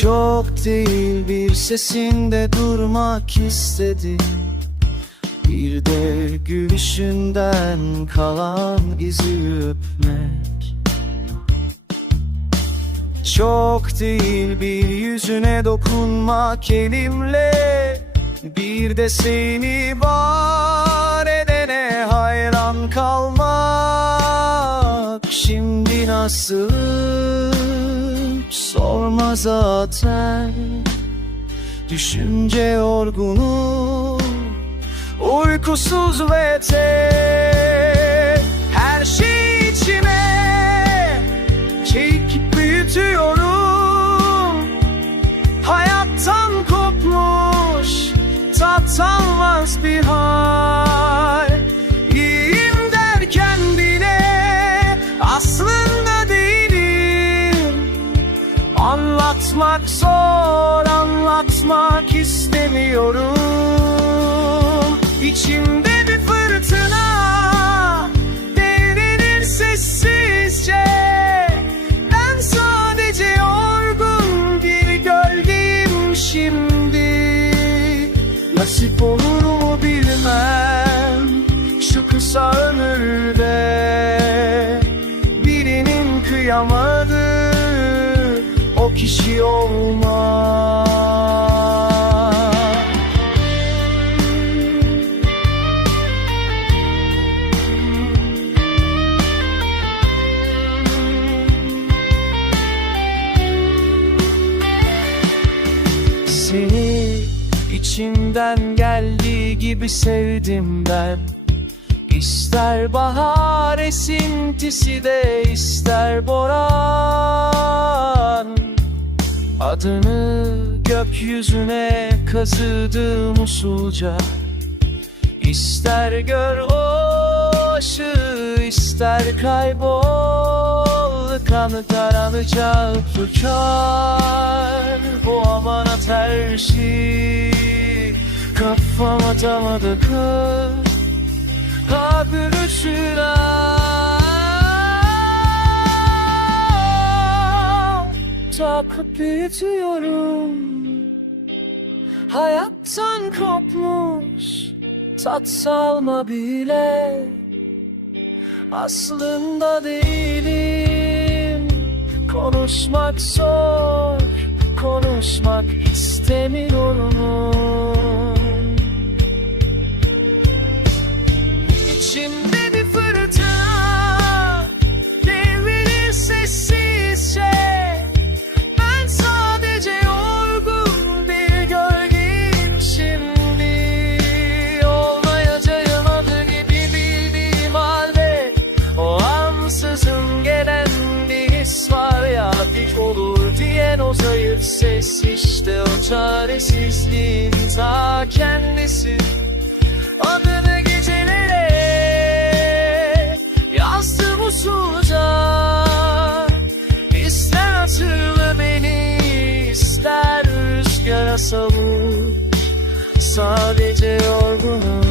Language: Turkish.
Çok değil bir sesinde durmak istedim Bir de gülüşünden kalan izi öpmek. Çok değil bir yüzüne dokunmak elimle. Bir de seni var edene hayran kalmak. Şimdi nasıl sorma zaten. Düşünce yorgunu Uykusuz ve tek. Her şey içime Çekip büyütüyorum. Hayattan kopmuş Tat almaz bir hal Anlatmak zor, anlatmak istemiyorum. İçimde bir fırtına Devrilir sessizce. Ben sadece yorgun bir gölgeyim şimdi. Nasip olur kişi olmaz. Seni içimden geldiği gibi sevdim ben. İster bahar esintisi de ister boran Adını gökyüzüne kazıdım usulca. İster gör o ışığı ister kaybol Kanı kararacak uçar. Bu amanat her şey Kafama tamadı kır Takıp büyütüyorum. Hayattan kopmuş Tat salma bile. Aslında değilim. Konuşmak zor Konuşmak istemiyorum. İçimde olur diyen o zayıf ses işte o çaresizliğin ta kendisi. Adını gecelere yazdım usulca İster hatırla beni ister rüzgara savur Sadece yorgunum